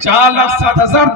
4,07,000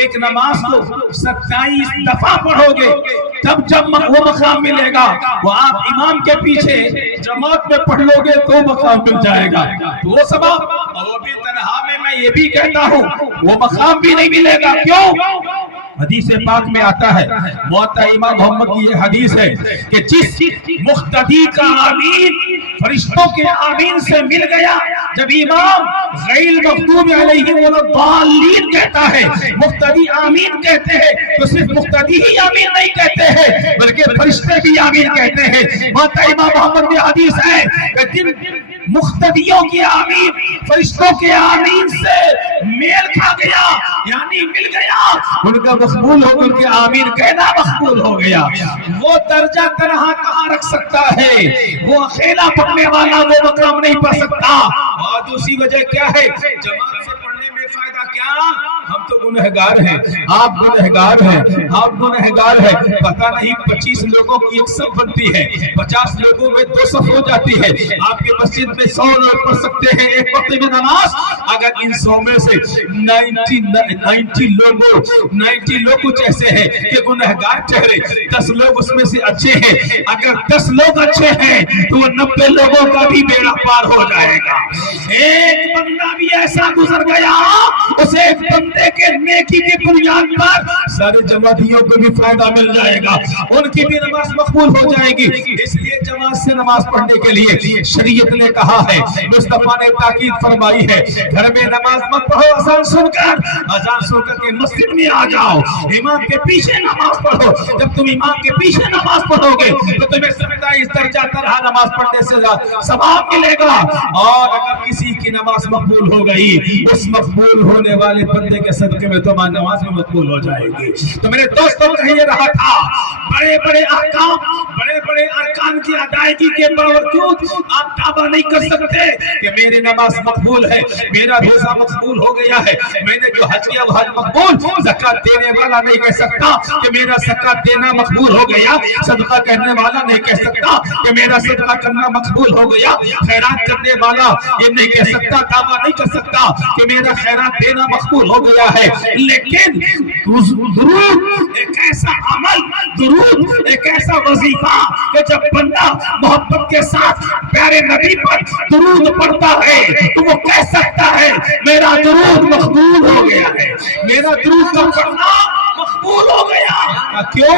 ایک نماز کو 27 دفعہ پڑھو گے تب جب وہ مقام ملے گا، وہ آپ امام کے پیچھے جماعت میں پڑھ لو گے تو مقام مل جائے گا، تو وہ سبب وہ بھی تنہا میں یہ بھی کہتا ہوں وہ مقام بھی نہیں ملے گا۔ کیوں؟ حدیث پاک میں آتا ہے، موطا امام محمد کی یہ حدیث ہے کہ جس مقتدی کا آمین فرشتوں کے آمین سے مل گیا، جب امام غیر مغضوب علیہم ولا الضالین کہتا ہے، مقتدی آمین کہتے ہیں، تو صرف مقتدی ہی آمین نہیں کہتے ہیں بلکہ فرشتے بھی آمین کہتے ہیں۔ موطا امام محمد کی حدیث ہے کہ جن مقتدیوں کی آمین فرشتوں کے آمین سے میل کھا گیا یعنی مل گیا، ان کا مقبول ہو ان کے آمین کہنا مقبول ہو گیا۔ وہ درجہ تنہا کہاں رکھ سکتا ہے؟ وہ اکیلا پڑھنے والا وہ مقام نہیں پڑھ سکتا۔ اور دوسری وجہ کیا ہے؟ جماعت سے پڑھنے میں فائدہ کیا؟ ہم تو گنہگار ہیں، آپ گنہگار ہیں، آپ گنہگار ہیں، پتہ نہیں 25 لوگوں کی ایک صف بنتی ہے، 50 لوگوں میں 2 صف ہو جاتی ہے، آپ کے مسجد میں 100 لوگ پڑھ سکتے ہیں ایک وقت میں نماز۔ اگر ان 100 میں سے 90 لوگ کچھ ایسے ہیں کہ گنہگار چہرے، 10 لوگ اس میں سے اچھے ہیں، اگر 10 لوگ اچھے ہیں تو وہ 90 لوگوں کا بھی بیڑا پار ہو جائے گا۔ ایک بندہ بھی ایسا گزر گیا، اسے ایک بندے کے نیکی کی بنیاد پر سارے جماعتیوں کو بھی فائدہ مل جائے گا، ان کی بھی نماز مقبول ہو جائے گی۔ اس لیے جماعت سے نماز پڑھنے کے لیے شریعت نے کہا ہے، مصطفیٰ نے تاکید فرمائی ہے، گھر میں نماز مت پڑھو، اذان سن کر کے مسجد میں آ جاؤ، امام کے پیچھے نماز پڑھو۔ جب تم امام کے پیچھے نماز پڑھو گے تو تمہیں 27 درجہ تنہا نماز پڑھنے سے ثواب ملے گا، اور اگر کسی کی نماز مقبول ہو گئی، اس مقبول ہونے والے بندے کے صدقے میں تمہاری نماز بھی مقبول ہو جائے گی۔ تو میرے دوستوں کہہ یہ رہا تھا، بڑے بڑے احکام، بڑے بڑے ارکان کی ادائیگی کے باوجود آپ دعویٰ نہیں کر سکتے کہ میری نماز مقبول ہے، میرا روزہ مقبول ہو گیا ہے، میں نے جو حج کیا وہ حج مقبول۔ زکات دینے والا نہیں کہہ سکتا کہ میرا زکات دینا مقبول ہو گیا، صدقہ کرنے والا نہیں کہہ سکتا کہ میرا صدقہ کرنا مقبول ہو گیا، خیرات کرنے والا یہ نہیں کہہ سکتا، دعویٰ نہیں کر سکتا کہ میرا خیرات دینا مقبول ہو گیا ہے۔ لیکن درود ایک ایسا عمل، درود ایک ایسا وظیفہ کہ جب بندہ محبت کے ساتھ پیارے نبی پر درود پڑھتا ہے تو وہ کہہ سکتا ہے میرا درود مقبول ہو گیا ہے، میرا درود کا پڑھنا مقبول ہو گیا۔ کیوں؟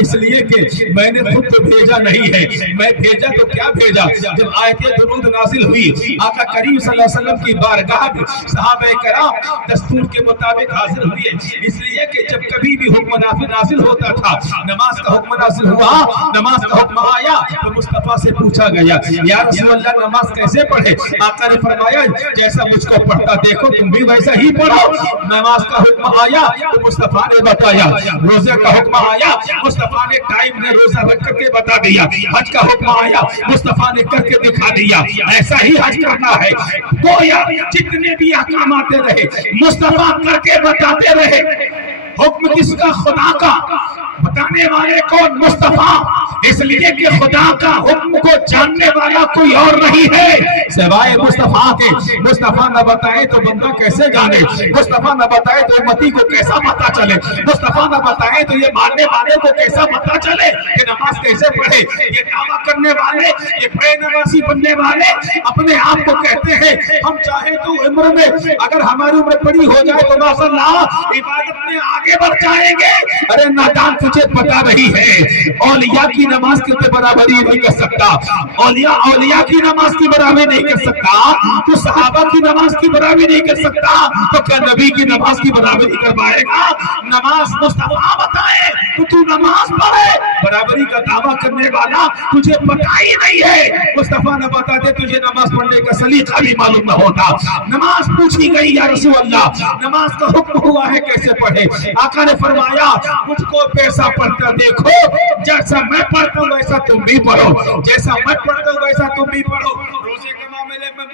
اس لیے کہ میں نے خود تو بھیجا نہیں ہے، میں بھیجا تو کیا بھیجا؟ جب آیت درود نازل ہوئی، آقا کریم صلی اللہ علیہ وسلم کی بارگاہ میں صحابہ کرام دستور کے مطابق حاضر ہوئے، اس لیے کہ جب کبھی بھی حکم نازل ہوتا تھا، نماز کا حکم نازل ہوا، نماز کا حکم آیا تو مصطفیٰ سے پوچھا گیا یا رسول اللہ نماز کیسے پڑھے؟ آقا نے فرمایا جیسا مجھ کو پڑھتا دیکھو تم بھی ویسا ہی پڑھو۔ نماز کا حکم آیا تو مصطفیٰ نے بتایا، روزے کا حکم آیا مصطفیٰ نے ٹائم نے روزہ رکھ کر کے بتا دیا، حج کا حکم آیا مصطفیٰ نے کر کے دکھا دیا، ایسا ہی حج کرنا ہے۔ گویا جتنے بھی احکام آتے رہے مصطفیٰ کر کے بتاتے رہے۔ حکم کس کا؟ خدا کا۔ بتانے والے کون؟ مصطفیٰ۔ اس لیے کہ خدا کا حکم کو جاننے والا کوئی اور نہیں ہے سوائے مصطفیٰ کے۔ مصطفیٰ نہ بتائے تو بندہ کیسے جانے؟ مصطفیٰ نہ بتائے تو امتی کو کیسا پتہ چلے؟ مصطفیٰ نہ بتائے تو یہ ماننے والے کو کیسا پتہ چلے کہ نماز کیسے پڑھے؟ یہ دعویٰ کرنے والے، یہ بے نمازی بننے والے اپنے آپ کو کہتے ہیں ہم چاہیں تو عمر میں اگر ہماری عمر بڑی ہو جائے تو ماشاء اللہ عبادت میں آگے بڑھ جائیں گے۔ ارے نادان تجھے پتا نہیں ہے اولیاء کی نماز کی برابری نہیں کر سکتا، اولیاء کی نماز کی برابری نہیں کر سکتا، تو صحابہ کی نماز کی برابری نہیں کر سکتا، تو کیا نبی کی نماز کی برابری کر پائے گا؟ نماز مصطفیٰ بتائے تو نماز پڑھے، برابری کا دعویٰ کرنے والا تجھے پتا ہی نہیں ہے۔ مصطفیٰ نہ بتاتے تجھے نماز پڑھنے کا سلیقہ بھی معلوم نہ ہوتا۔ نماز پوچھی گئی یا رسول اللہ نماز کا حکم ہوا ہے کیسے پڑھے؟ آقا نے فرمایا مجھ کو پیسہ پڑھتا دیکھو، جیسا میں پڑھتا ہوں ویسا تم بھی پڑھو، جیسا میں پڑھتا ہوں ویسا تم بھی پڑھو۔ روزے کے معاملے میں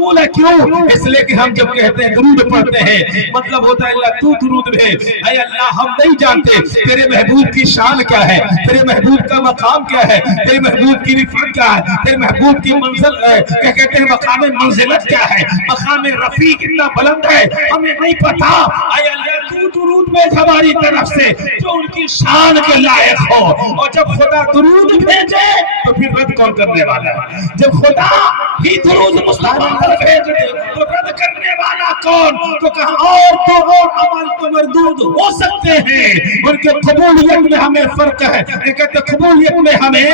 مقبول ہے کیوں؟ اس لیے کہ ہم جب کہتے ہیں درود پڑھتے ہیں مطلب ہوتا ہے اللہ تو درود بھیج. اے اللہ ہم نہیں جانتے تیرے محبوب کی شان کیا ہے, تیرے محبوب کا مقام کیا ہے, تیرے محبوب کی رفعت کیا ہے, تیرے محبوب کی منزل کیا کہتے ہیں مقام منزلت کیا ہے, مقام رفیع کتنا بلند ہے, ہمیں نہیں پتا. اے اللہ تو درود بھیج ہماری طرف سے جو ان کی شان کے لائق ہو. اور جب خدا درود بھیجے تو پھر رد کون کرنے والا ہے؟ جب خدا ہی درود مصطفیٰ پر بھیج دے تو رد کرنے والا کون؟ تو کہا اور تو اور عمل تو مردود ہو سکتے ہیں, ان کے قبولیت میں ہمیں فرق ہے. یہ کہتے قبولیت میں ہمیں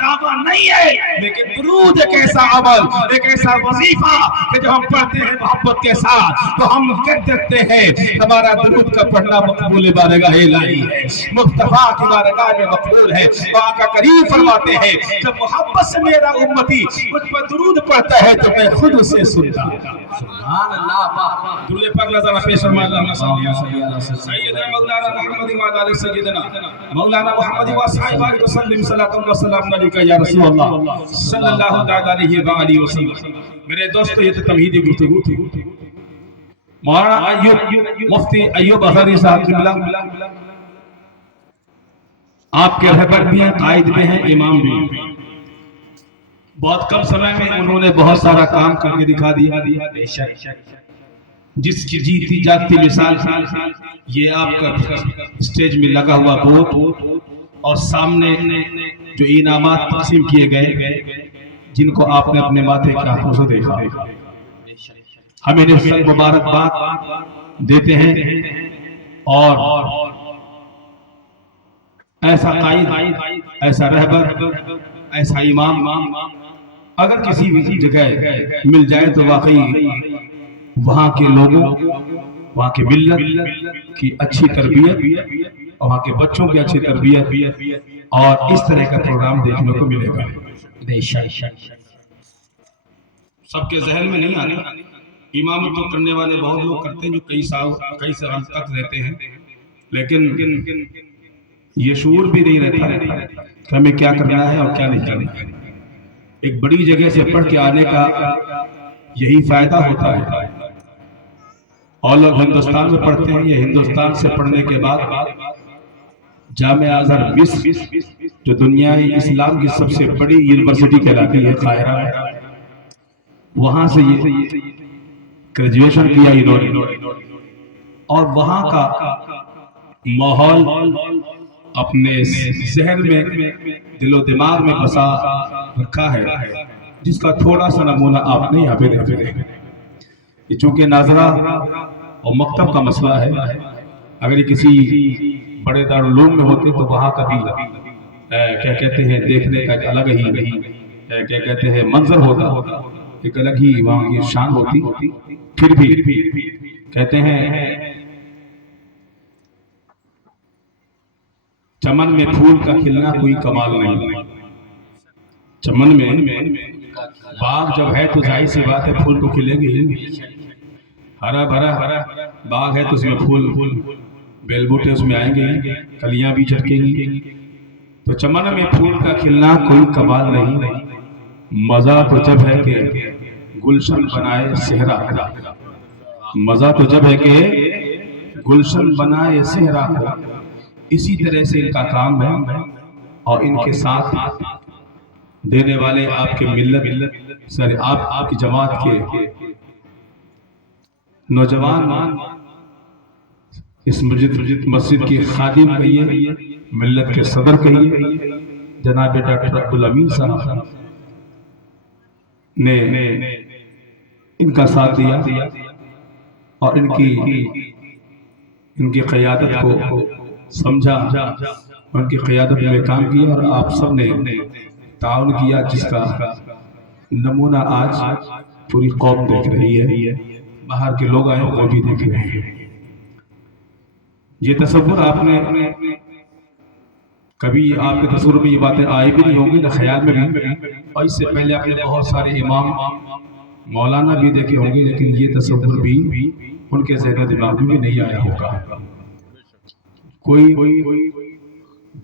دعویٰ نہیں ہے, لیکن درود ایک ایسا عمل, ایک ایسا وظیفہ کہ جو ہم پڑھتے ہیں محبت کے ساتھ تو ہم کہہ دیتے ہیں ہمارا درود کا پڑھنا مقبول بارگاہ الہی ہے, مصطفیٰ کی بارگاہ میں مقبول ہے. آقا کریم فرماتے ہیں جب محبت سے میرا امتی مجھ پر درود پڑھتا ہے تو میں خود اسے سنتا ہوں. سبحان اللہ. درود پاک لازم پیش فرما اللہ سیدنا مولانا محمد و علی سیدنا مولانا محمد و صحابہ وسلم صلاۃ و سلام علیک یا رسول اللہ صلی اللہ تعالی علیہ وآلہ وسلم. میرے دوستو یہ تو تمہیدی گفتگو تھی. مولانا ایوب مفتی ایوب اظہری صاحب قبلہ آپ کے رہبر بھی ہیں, قائد بھی ہیں, امام بھی ہیں. بہت کم سمے میں انہوں نے بہت سارا کام کر کے دکھا دیا. جس کی جیتی جاگتی مثال یہ آپ کا اسٹیج میں لگا ہوا بورڈ اور سامنے جو انعامات تقسیم کیے گئے جن کو آپ نے اپنے ماتھے کے ہاتھوں سے دیکھا. ہم انہیں مبارکباد دیتے ہیں. اور ایسا قائد, ایسا رہبر, ایسا امام اگر کسی بھی جگہ مل جائے تو واقعی وہاں کے لوگوں, وہاں کے ملت کی اچھی تربیت, وہاں کے بچوں کی اچھی تربیت اور اس طرح کا پروگرام دیکھنے کو ملے گا. سب کے ذہن میں نہیں آنے. امامت تو کرنے والے بہت لوگ کرتے ہیں جو کئی سال تک رہتے ہیں, لیکن یہ شعور بھی نہیں رہتا کہ ہمیں کیا کرنا ہے اور کیا نہیں کرنا. ایک بڑی جگہ سے پڑھ کے آنے کا یہی فائدہ ہوتا ہے. اور لوگ ہندوستان میں پڑھتے ہیں, یہ ہندوستان سے پڑھنے کے بعد جامعہ ازہر مصر جو دنیا اسلام کی سب سے بڑی یونیورسٹی کہلاتی ہے قاہرہ میں, وہاں سے یہ گریجویشن کیا انہوں نے اور وہاں کا ماحول اپنے ذہن میں دل و دماغ میں بسا رکھا ہے, جس کا تھوڑا سا نمونہ آپ نے یہاں پہ دیکھ رہے ہیں. یہ چونکہ ناظرہ اور مکتب کا مسئلہ ہے, اگر یہ کسی بڑے دارالعلوم میں ہوتے تو وہاں کا بھی کیا کہتے ہیں دیکھنے کا ایک الگ ہی کیا کہتے ہیں منظر ہوتا, ایک الگ ہی وہاں کی شان ہوتی. پھر بھی کہتے ہیں چمن میں پھول کا کھلنا کوئی کمال نہیں. چمن میں باغ جب ہے تو ظاہر سی بات ہے پھول تو کھلیں گے. ہرا بھرا باغ ہے تو اس میں پھول بیل بوٹے اس میں آئیں گے, کلیاں بھی چٹکیں گی. تو چمن میں پھول کا کھلنا کوئی کمال نہیں. مزہ تو جب ہے کہ گلشن بنائے صحرا, مزہ تو جب ہے کہ گلشن بنائے صحرا. اسی طرح سے ان کا کام ہے اور ان کے ساتھ دینے والے آپ کے ملت آپ کی جماعت کے نوجوان اس مسجد کی خادم کہیے, ملت کے صدر کہیے, جناب ڈاکٹر عبدالامین صاحب نے ان کا ساتھ دیا اور ان کی قیادت کو سمجھا, ان کی قیادت میں کام کیا اور آپ سب نے تعاون کیا, جس کا نمونہ آج پوری قوم دیکھ رہی ہے. باہر کے لوگ آئے وہ بھی دیکھ رہے ہیں. یہ تصور آپ نے کبھی آپ کے تصور میں یہ باتیں آئی بھی نہیں ہوں گی, نہ خیال میں بھی, اور اس سے پہلے آپ نے بہت سارے امام مولانا بھی دیکھے ہوں گے, لیکن یہ تصور بھی ان کے ذہن و دماغ میں بھی نہیں آیا ہوگا. کوئی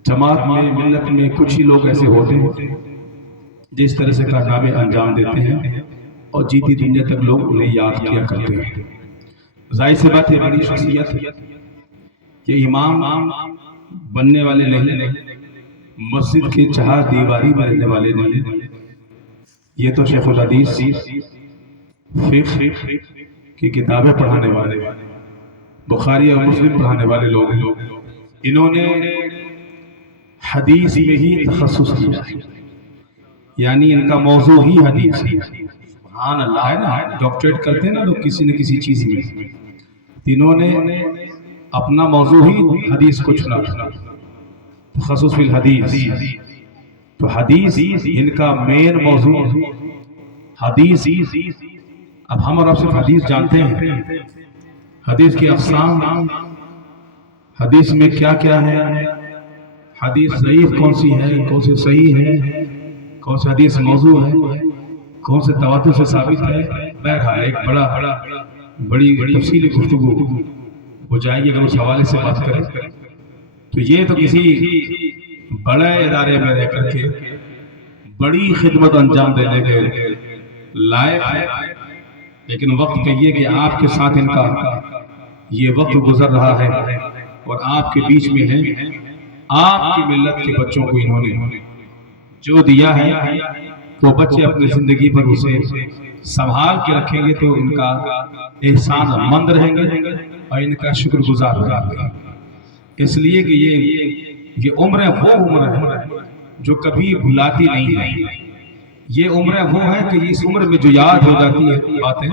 جماعت میں ملت میں کچھ ہی لوگ ایسے ہوتے ہیں جس طرح سے کارنامے انجام دیتے ہیں اور جیتی دنیا تک لوگ انہیں یاد کیا کرتے ہیں۔ ظاہر سی بات ہے بڑی شخصیت کہ امام بننے والے نہیں، مسجد کی چہار دیواری میں رہنے والے نہیں، یہ تو شیخ الحدیث فقہ کی کتابیں پڑھانے والے، بخاری اور مسلم پڑھانے والے لوگ ہیں۔ انہوں نے حدیث میں ہی تخصص کیا، یعنی ان کا موضوع ہی حدیث ہے۔ سبحان اللہ، ہے نا، ڈاکٹریٹ کرتے ہیں نا لوگ کسی نہ کسی چیز میں، انہوں نے اپنا موضوع ہی حدیث کو چنا، تخصص فی الحدیث۔ تو حدیث ان کا مین موضوع حدیث۔ اب ہم اور آپ صرف حدیث جانتے ہیں، حدیث کی اقسام، حدیث میں کیا کیا ہے، حدیث ضعیف کون سی ہے، کون سی صحیح ہے، کون سی حدیث موضوع ہے، کون سے تواتر سے ثابت ہے۔ بہرحال ایک بڑی تفصیلی گفتگو ہو جائے گی اگر اس حوالے سے بات کریں تو۔ یہ تو کسی بڑے ادارے میں رہ کر کے بڑی خدمت انجام دینے کے لائق ہے، لیکن وقت کہیے کہ آپ کے ساتھ ان کا یہ وقت گزر رہا ہے اور آپ کے بیچ میں ہے۔ آپ کی ملت کے بچوں کو انہوں نے جو دیا ہے تو بچے اپنی زندگی پر اسے سنبھال کے رکھیں گے تو ان کا احسان مند رہیں گے اور ان کا شکر گزار رہیں گے۔ اس لیے کہ یہ عمر وہ عمر ہے جو کبھی بھلاتی نہیں ہے۔ یہ عمر وہ ہے کہ اس عمر میں جو یاد ہو جاتی ہے باتیں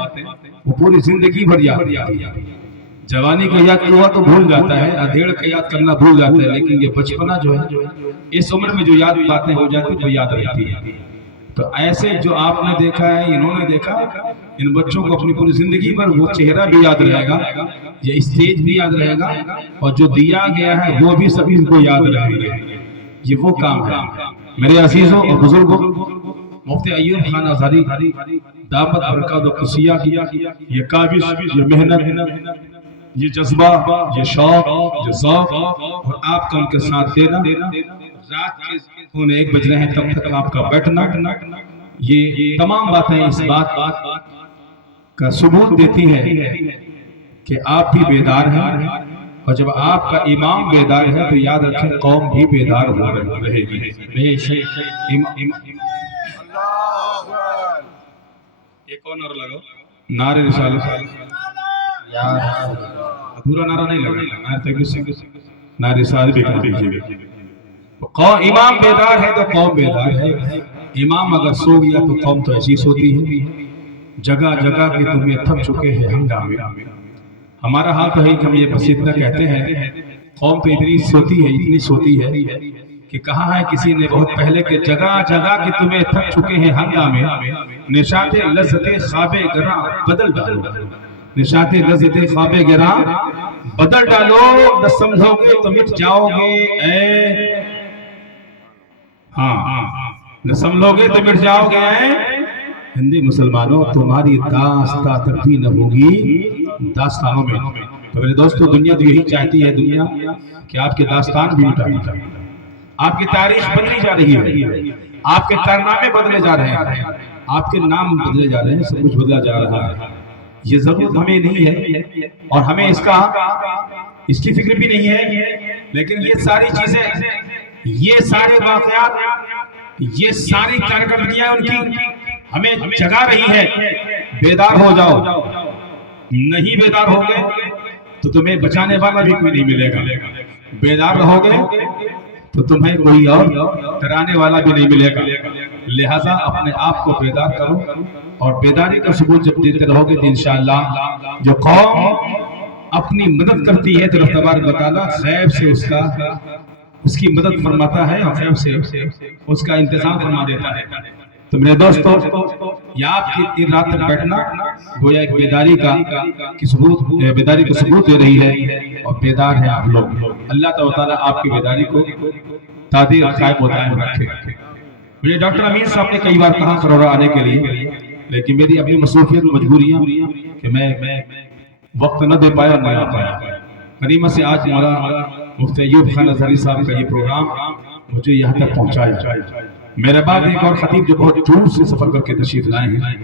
وہ پوری زندگی بھر یاد رہتی ہے۔ جوانی کا یاد ہوا تو بھول جاتا ہے، ادھیڑ کا یاد کرنا بھول جاتا ہے، لیکن یہ بچپنا جو ہے اس عمر میں جو یاد باتیں ہو جاتی ہیں وہ یاد رہتی ہے۔ تو ایسے جو آپ نے دیکھا ہے، انہوں نے دیکھا، ان بچوں کو اپنی پوری زندگی پر وہ چہرہ بھی یاد رہے گا، یہ اسٹیج بھی یاد رہے گا، اور جو دیا گیا ہے وہ بھی سبھی ان کو یاد رہے گا۔ یہ وہ کام ہے میرے عزیزوں اور بزرگوں۔ مفتی ایوب خان ازہری دامت برکات و قصیہ کی یہ کاوش، یہ محنت، یہ جذبہ، یہ شوق، یہ ذوق اور آپ کا ان کے ساتھ دینا، رات کے انہیں 1 بج رہے ہیں تب تک آپ کا بیٹھنا، یہ تمام باتیں اس بات کا ثبوت دیتی ہیں کہ آپ بھی بیدار ہیں، اور جب آپ کا امام بیدار ہے تو یاد رکھیں قوم بھی بیدار ہو رہے گی۔ ایک اور نعرہ لگاؤ، نعرہ رسالت۔ پورا نعرہ نہیں لگا، نعرہ رسالت بھی کہہ دیجیے۔ امام بیدار ہے تو قوم بیدار ہے، امام اگر سو گیا تو قوم تو ایسی سوتی ہے۔ جگہ جگہ کے تمہیں تھک چکے ہیں ہنگامے، ہمارا حال تو ہے کہ ہم یہ بس اتنا کہتے ہیں، قوم تو اتنی سوتی ہے کہ کہا ہے کسی نے بہت پہلے کہ جگہ جگہ کے تمہیں تھک چکے ہیں ہنگامے، نشاط لذت خواب گراں بدل ڈالو، نشاط لذت خواب گراں بدل ڈالو، نہ سمجھو گے تو مٹ جاؤ گے اے، نہ سمجھو گے تو مٹ جاؤ گے اے ہندی مسلمانوں، تمہاری داستان تک بھی نہ ہوگی داستانوں میں۔ تو میرے دوستو، دنیا تو یہی چاہتی ہے، دنیا کہ آپ کے داستان بھی مٹا دی جائے، آپ کی تاریخ بدلی جا رہی ہے، آپ کے کارنامے بدلے جا رہے ہیں، آپ کے نام بدلے جا رہے ہیں، سب کچھ بدلا جا رہا ہے۔ یہ ضرورت ہمیں نہیں ہے اور ہمیں اس کی فکر بھی نہیں ہے، لیکن یہ ساری چیزیں، یہ سارے واقعات، یہ ساری کارکردگیاں ان کی ہمیں جگا رہی ہے۔ بیدار ہو جاؤ، نہیں بیدار ہو گے تو تمہیں بچانے والا بھی کوئی نہیں ملے گا، بیدار رہو گے تو تمہیں کوئی اور ڈرانے والا بھی نہیں ملے گا۔ لہٰذا اپنے آپ کو بیدار کرو، اور بیداری کا ثبوت جب دیتے رہو گے تو انشاءاللہ جو قوم اپنی مدد کرتی ہے تو اللہ تبارک و تعالیٰ غیب سے اس کی مدد فرماتا ہے اور غیب سے اس کا انتظام فرما دیتا ہے۔ تو میرے دوستو، یہ آپ کی رات تک بیٹھنا گویا ایک بیداری کو ثبوت دے رہی ہے، اور بیدار ہیں آپ لوگ۔ اللہ تعالیٰ آپ کی بیداری کو تعدیر قائم و دائم رکھے۔ مجھے ڈاکٹر امین صاحب نے کئی بار کہا سرورہ آنے کے لیے، لیکن میری اپنی مصروفیت و مجبوریاں کہ میں وقت نہ دے پایا اور نہ آ پایا۔ غنیمت سے آج مولانا مفتی ایوب خان ازہری صاحب کا یہ پروگرام مجھے یہاں تک پہنچایا۔ میرے بعد ایک اور خطیب جو بہت دور سے سفر کر کے تشریف لائے ہیں،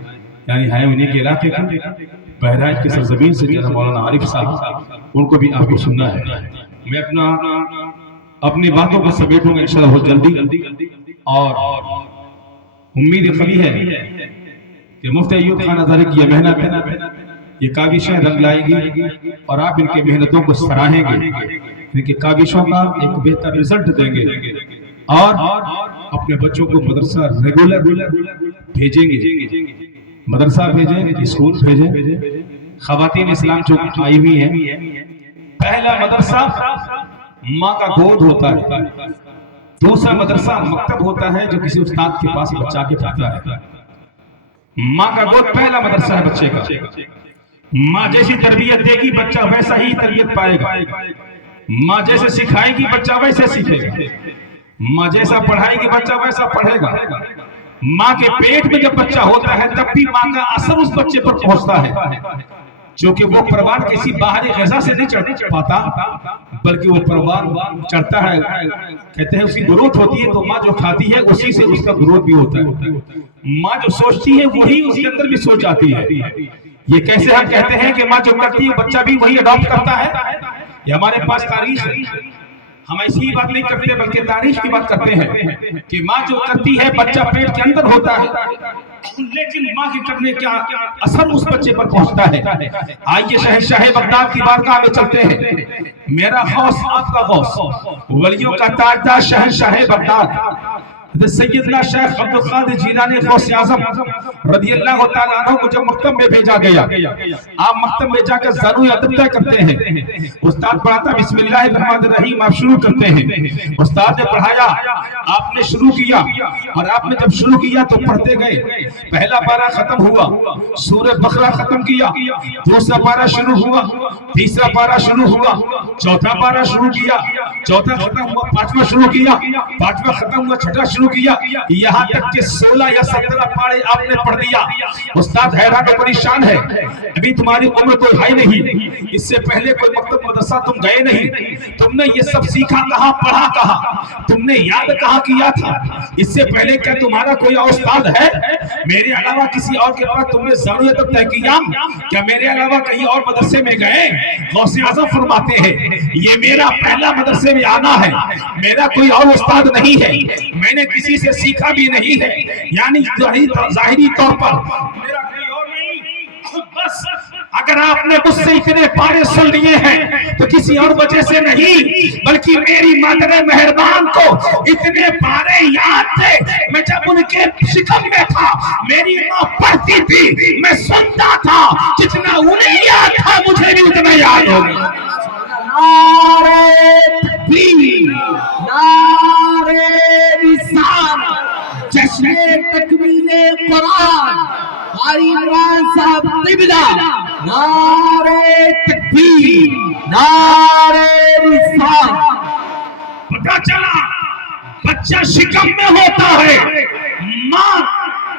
یعنی ہے انہیں کے علاقے کے بہرائچ کے سرزمین سے جناب مولانا عارف صاحب، ان کو بھی آپ کو سننا ہے۔ میں اپنی باتوں کو سمیٹوں گا انشاءاللہ بہت جلدی، اور امید قوی ہے کہ مفتی ایوب خان ہزاری کی یہ محنت ہے، یہ کاوشیں رنگ لائیں گی اور آپ ان کی محنتوں کو سراہیں گے، ان کی کاوشوں کا ایک بہتر رزلٹ دیں گے اور اپنے بچوں کو مدرسہ ریگولر بھیجیں گے، مدرسہ بھیجیں، اسکول بھیجیں۔ خواتین اسلام جو آئی ہوئی ہیں، پہلا مدرسہ ماں کا گود ہوتا ہے، دوسرا مدرسہ مکتب ہوتا ہے جو کسی استاد کے پاس بچہ کے پڑھتا ہے۔ ماں کا گود پہلا مدرسہ ہے بچے کا۔ ماں جیسی تربیت دے گی بچہ ویسا ہی تربیت پائے گا، ماں جیسے سکھائے گی بچہ ویسے سیکھے گا، ماں جیسا پڑھائے گی بچہ ویسا پڑھے گا۔ ماں کے پیٹ میں جب بچہ ہوتا ہے تب بھی ماں کا اثر اس بچے پر پہنچتا ہے، چونکہ وہ پروان کسی باہری غذا سے نہیں چڑھ پاتا، بلکہ وہ پروان چڑھتا ہے، کہتے ہیں اس کی گروتھ ہوتی ہے تو ماں جو کھاتی ہے اسی سے اس کا گروتھ بھی ہوتا ہے۔ ماں جو سوچتی ہے وہی اس کے اندر بھی سوچ آتی ہے۔ یہ کیسے ہم کہتے ہیں کہ ماں جو کرتی ہے بچہ بھی وہی اڈاپٹ کرتا ہے؟ یہ ہمارے پاس تاریخ ہے، ہم ایسی ہی بات نہیں کرتے بلکہ تاریخ کی بات کرتے ہیں کہ ماں جو کرتی ہے بچہ پیٹ کے اندر ہوتا ہے، لیکن ماں کے کرنے کا اثر اس بچے پر پہنچتا ہے۔ آئیے شہنشاہ بغداد کی بارگاہ میں چلتے ہیں، میرا غوث آپ کا غوث، ولیوں کا تاجدار شہنشاہ بغداد سیدنا شیخ عبدالقادر جیلانی غوث اعظم رضی اللہ تعالیٰ عنہ کو جب مکتب میں بھیجا گیا، آپ مکتب میں جا کر ضرور ادب طے کرتے ہیں۔ استاد پڑھاتا بسم اللہ الرحمن الرحیم، آپ شروع کرتے ہیں۔ استاد نے پڑھایا، آپ نے شروع کیا، اور آپ نے جب شروع کیا تو پڑھتے گئے۔ پہلا پارہ ختم ہوا، سورہ بقرہ ختم کیا، دوسرا پارہ شروع ہوا، تیسرا پارہ شروع ہوا، چوتھا پارہ شروع کیا، چوتھا ختم ہوا، پانچواں شروع کیا، پانچواں ختم ہوا، چھٹا شروع کیا، یہاں تک کہ 16 یا 17 پارے آپ نے پڑھ دیا۔ استاد حیران و پریشان ہے، ابھی تمہاری عمر کوئی ہے نہیں، اس سے پہلے کوئی مکتب مدرسہ تم گئے نہیں، تم نے یہ سب سیکھا کہاں، پڑھا کہاں، تم نے یاد کہاں کیا تھا، اس سے پہلے کیا تمہارا کوئی اور استاد ہے؟ میرے علاوہ کسی اور کے پاس تم نے ضرورت طے کیا؟ کیا میرے علاوہ کہیں اور مدرسے میں گئے؟ غوث اعظم فرماتے ہیں یہ میرا پہلا مدرسے میں آنا ہے، میرا کوئی اور استاد نہیں ہے، میں نے کسی سے سیکھا بھی نہیں ہے، یعنی ظاہری طور پر میرا کوئی اور نہیں، بس اگر آپ نے مجھ سے اتنے پارے سن لیے ہیں تو کسی اور وجہ سے نہیں، بلکہ میری مادر مہربان کو اتنے پارے یاد تھے، میں جب ان کے شکم میں تھا میری ماں پڑھتی تھی، میں سنتا تھا، جتنا انہیں یاد تھا مجھے بھی اتنا یاد ہو گیا۔ نعرہ تکبیر، نعرہ رسالت، جشن تکمیل قرآن، قاری عمران صاحب قبلہ، نعرہ تکبیر، نعرہ رسالت۔ پتہ چلا بچہ شکم میں ہوتا ہے، ماں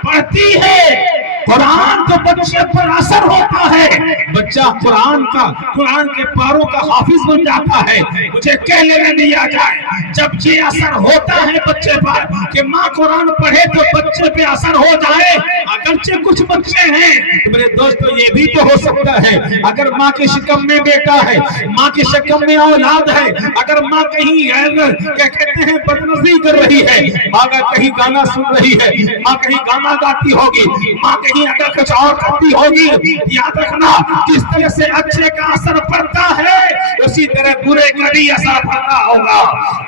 پڑھتی ہے، قرآن تو بچے پر اثر ہوتا ہے، بچہ قرآن کے پاروں کا حافظ بن جاتا ہے۔ مجھے کہہ لینے دیا جائے جب یہ اثر ہوتا ہے بچے پر کہ ماں قرآن پڑھے تو بچے پہ اثر ہو جائے، اگرچہ کچھ بچے ہیں تو میرے دوستو یہ بھی تو ہو سکتا ہے اگر ماں کے شکم میں بیٹا ہے، ماں کے شکم میں اولاد ہے، اگر ماں کہیں کیا کہتے ہیں بدنظری کر رہی ہے، ماں کہیں گانا سن رہی ہے، ماں کہیں گانا گاتی ہوگی، ماں کہیں اگر کچھ اور کرتی ہوگی، یاد رکھنا جس طرح سے اچھے کا اثر پڑتا ہے اسی طرح برے کا بھی اثر پڑتا ہوگا،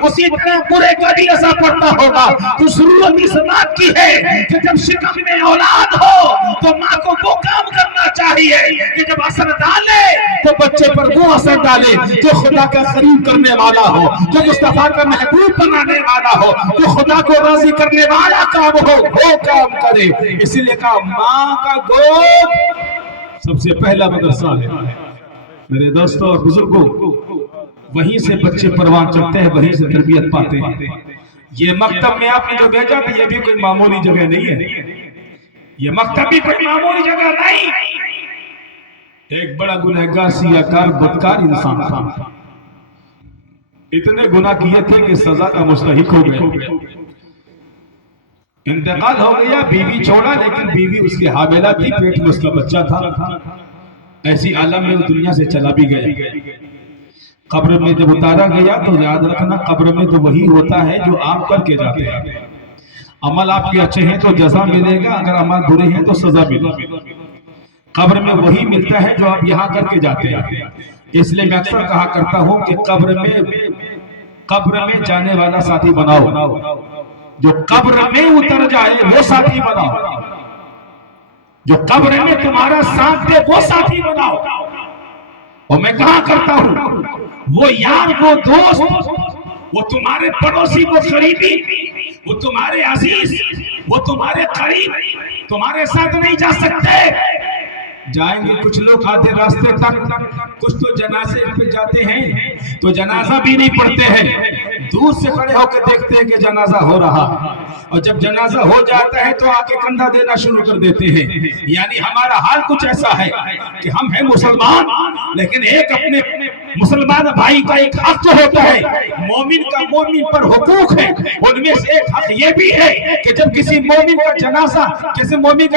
اسی طرح برے کا بھی اثر پڑتا ہوگا۔ تو ضرورت اس بات کی ہے کہ جب شکم میں اولاد ہو تو ماں کو وہ کام کرنا چاہیے کہ جب اثر ڈالے تو بچے پر وہ اثر ڈالے جو خدا کا قریب کرنے والا ہو، جو مصطفیٰ کا محبوب بنانے والا ہو، جو خدا کو راضی کرنے والا کام ہو وہ کام کرے۔ اسی لیے کہا ماں کا گود سب سے پہلا مدرسہ ہے۔ میرے دوستوں اور بزرگوں، وہیں سے بچے پروان چڑھتے ہیں، وہیں سے تربیت پاتے ہیں۔ یہ مکتب میں آپ نے جو بھیجا تھا یہ بھی کوئی معمولی جگہ نہیں ہے، یہ مکتب بھی کوئی معمولی جگہ نہیں۔ ایک بڑا گنہگار سیاکار بدکار انسان تھا، اتنے گناہ کیے تھے کہ سزا کا مستحق ہو گئے۔ انتقال ہو گیا، بیوی چھوڑا، لیکن بیوی اس کی حاملہ تھی، پیٹ میں اس کا بچہ تھا، ایسی عالم میں وہ دنیا سے چلا بھی گیا۔ قبر میں جب اتارا گیا تو یاد رکھنا قبر میں تو وہی ہوتا ہے جو آپ کر کے جاتے ہیں۔ عمل آپ کے اچھے ہیں تو جزا ملے گا، اگر عمل برے ہیں تو سزا ملے گا۔ قبر میں وہی ملتا ہے جو آپ یہاں کر کے جاتے ہیں۔ اس لیے میں اکثر کہا کرتا ہوں کہ قبر میں جانے والا ساتھی بناؤ، جو قبر میں اتر جائے وہ ساتھی بناؤ، جو قبر میں تمہارا ساتھ دے وہ ساتھی بناؤ۔ اور میں کہا کرتا ہوں وہ یار، وہ دوست، وہ تمہارے پڑوسی، وہ قریبی، وہ تمہارے عزیز، وہ تمہارے قریب تمہارے ساتھ نہیں جا سکتے۔ جائیں گے کچھ لوگ آدھے راستے تک، کچھ تو جنازے پہ جاتے ہیں تو جنازہ بھی نہیں پڑھتے ہیں، دور سے کھڑے ہو کے دیکھتے ہیں کہ جنازہ ہو رہا، اور جب جنازہ ہو جاتا ہے تو آ کے کندھا دینا شروع کر دیتے ہیں۔ یعنی ہمارا حال کچھ ایسا ہے کہ ہم ہیں مسلمان، لیکن ایک اپنے مسلمان بھائی کا ایک حق جو ہوتا ہے، مومن کا مومن پر حقوق ہے، ان میں سے ایک حق یہ بھی ہے کہ جب کسی مومن کا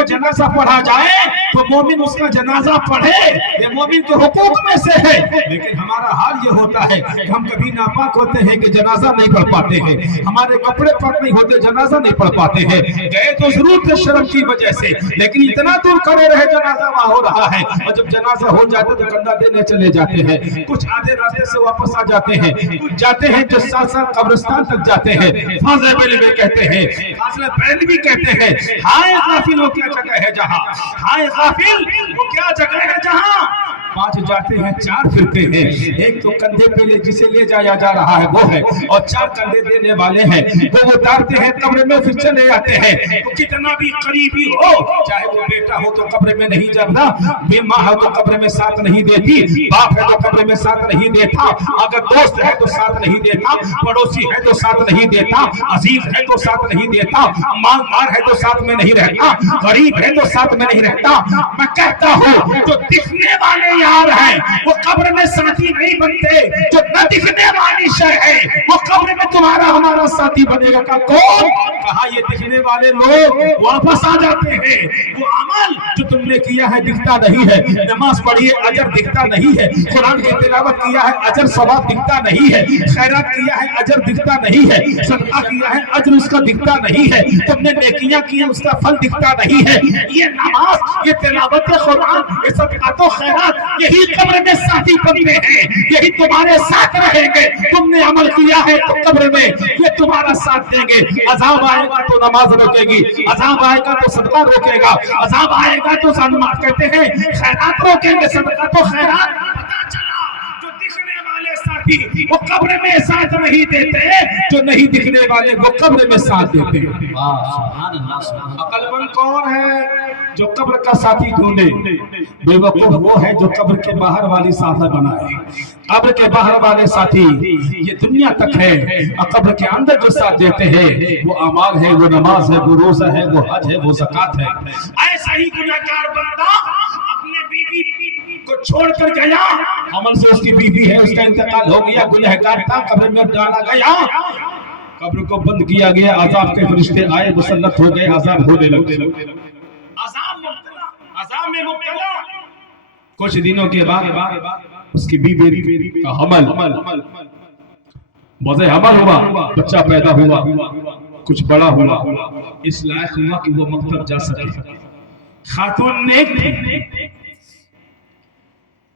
جنازہ پڑھا جائے تو مومن اس کا جنازہ پڑھے، یہ مومن کے حقوق میں سے ہے۔ لیکن ہمارا حال یہ ہوتا ہے کہ ہم کبھی ناپاک ہوتے ہیں کہ جنازہ نہیں پڑھ پاتے ہیں، ہمارے کپڑے پاک نہیں ہوتے جنازہ نہیں پڑھ پاتے ہیں، گئے تو ضرور تھے شرم کی وجہ سے، لیکن اتنا دور کھڑے رہے جنازہ وہاں ہو رہا ہے، اور جب جنازہ ہو جاتا تو کندھا دینے چلے جاتے ہیں، کچھ آدھے راستے سے واپس آ جاتے ہیں، کچھ جاتے ہیں جو ساتھ ساتھ قبرستان تک جاتے ہیں۔ فاضل بریلوی کہتے ہیں، فاضل بریلوی کہتے ہیں، ہائے غافل وہ کیا جگہ ہے جہاں، ہائے غافل وہ کیا جگہ ہے جہاں 5 جاتے ہیں 4 پھرتے ہیں، ایک تو کندھے پہ لے جسے لے جایا جا رہا ہے وہ ہے، اور 4 کندھے دینے والے ہیں، وہ اتارتے ہیں قبر میں پھر چلے جاتے ہیں۔ تو کتنا بھی قریبی ہو، چاہے وہ بیٹا ہو تو قبر میں نہیں جاتا، بے ماں ہو تو قبر میں ساتھ نہیں دیتی، باپ ہے تو قبر میں ساتھ نہیں دیتا، اگر دوست ہے تو ساتھ نہیں دیتا، پڑوسی ہے تو ساتھ نہیں دیتا، عزیز ہے تو ساتھ نہیں دیتا، مار ہے تو ساتھ میں نہیں رہتا، غریب ہے تو ساتھ میں نہیں رہتا۔ میں کہتا ہوں جو دکھنے والے یار ہیں وہ قبر میں ساتھی نہیں بنتے، جو نہ دکھنے والی شے ہے وہ قبر میں تمہارا ہمارا ساتھی بنے گا۔ کون کہا؟ یہ دکھنے والے لوگ واپس آ جاتے ہیں، وہ عمل جو تم نے کیا ہے دکھتا نہیں ہے، نماز پڑھی ہے اجر دکھتا نہیں ہے، قرآن کی تلاوت کیا ہے اجر ثواب دکھتا نہیں ہے، خیرات کیا ہے اجر دکھتا نہیں ہے، صدقہ کیا ہے اجر اس کا دکھتا نہیں ہے، تم نے نیکیاں کی ہیں اس کا پھل دکھتا نہیں ہے۔ یہ نماز، یہ تلاوت قرآن، یہ صدقات و خیرات، یہی قبر میں ساتھی بنتے ہیں، یہی تمہارے ساتھ رہیں گے۔ تم نے عمل کیا ہے تو قبر میں یہ تمہارا ساتھ دیں گے۔ عذاب آئے گا تو نماز روکے گی، عذاب آئے گا تو صدقہ روکے گا، عذاب آئے گا تو کہتے ہیں خیرات روکیں گے، صدقات و خیرات۔ پتہ چلا جو دکھنے والے ساتھی وہ قبر میں ساتھ نہیں دیتے، جو نہیں دکھنے والے وہ قبر میں ساتھ دیتے ہیں۔ عقل مند کون ہے؟ جو قبر کا ساتھی ڈھونڈے۔ بے وقوف وہ ہے جو قبر کے باہر والی ساتھ بنائے۔ قبر کے باہر والے ساتھی یہ دنیا تک ہے، اور قبر کے اندر جو ساتھ دیتے ہیں وہ اعمال ہے، وہ نماز ہے، وہ روزہ ہے، وہ حج ہے، وہ زکوٰۃ ہے۔ ایسا ہی گنہگار بندہ اپنے بیوی کو چھوڑ کر گیا، عمل سے اس کی بیوی ہے، اس کا انتقال ہو گیا، گنہگار تھا، قبر میں ڈالا گیا، قبر کو بند کیا گیا، عذاب کے فرشتے آئے، مسلط ہو گئے، عذاب ہونے لگے، عذاب میں مبتلا۔ کچھ دنوں کے بعد اس کی بیوی کا حمل وضع حمل ہوا، بچہ پیدا ہوا، کچھ بڑا ہوا، اس لائق ہوا کہ وہ مکتب جا سکے۔ خاتون نے